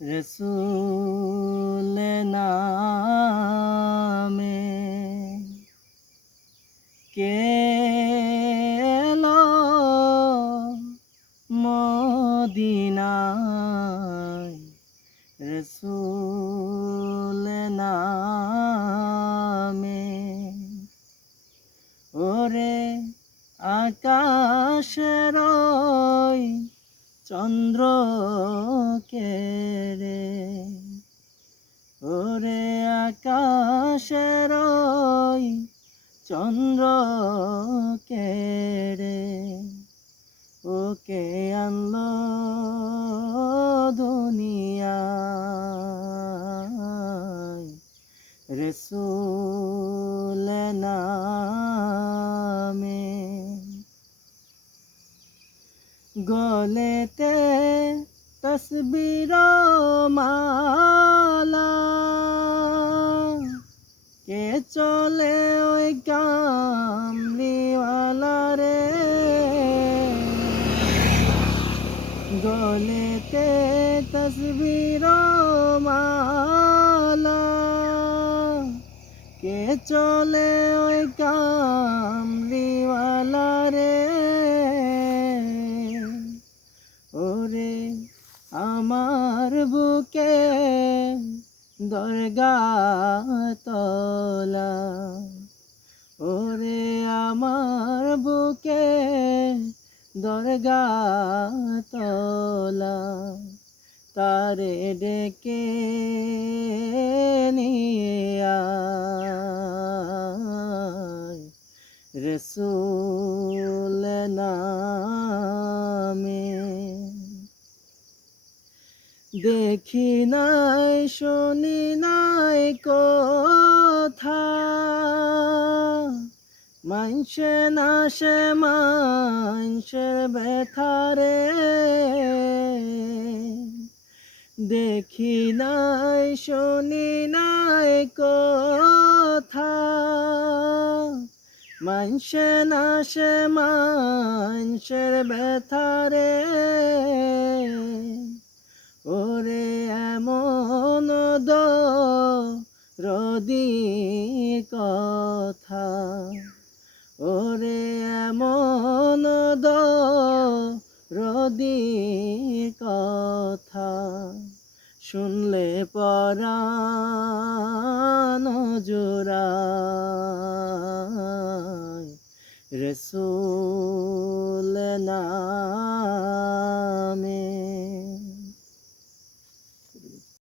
রসুল নামে কে এলো মদিনায়, রসুল নামে ওরে আকাশের ওই চন্দ্র কেড়ে, ওরে আকাশের ওই চন্দ্র কেড়ে ওকে আনলো দুনিয়ায়, রসুল নামে গলেতে তসবির মালা কে চলে ওই কামলিওয়ালা রে, গলেতে তসবির মালা কে চলে ওই কামলিওয়ালা রে, ওরে আমার বুকে দরগা তলা, ওরে আমার বুকে দরগা তলা, তারে ডেকে নিয়ে আয়, রসুল নামে দেখি নাই শুনি নাই কথা, মানসে নাশে মানসের ব্যথারে, দেখি নাই শুনি নাই কথা, মানসে নাশে মানসের ব্যথারে, ওরে এমন দরদি কথা, ওরে এমন দরদি কথা, শুনলে পরাণ জুড়ায়, রসুল নামে।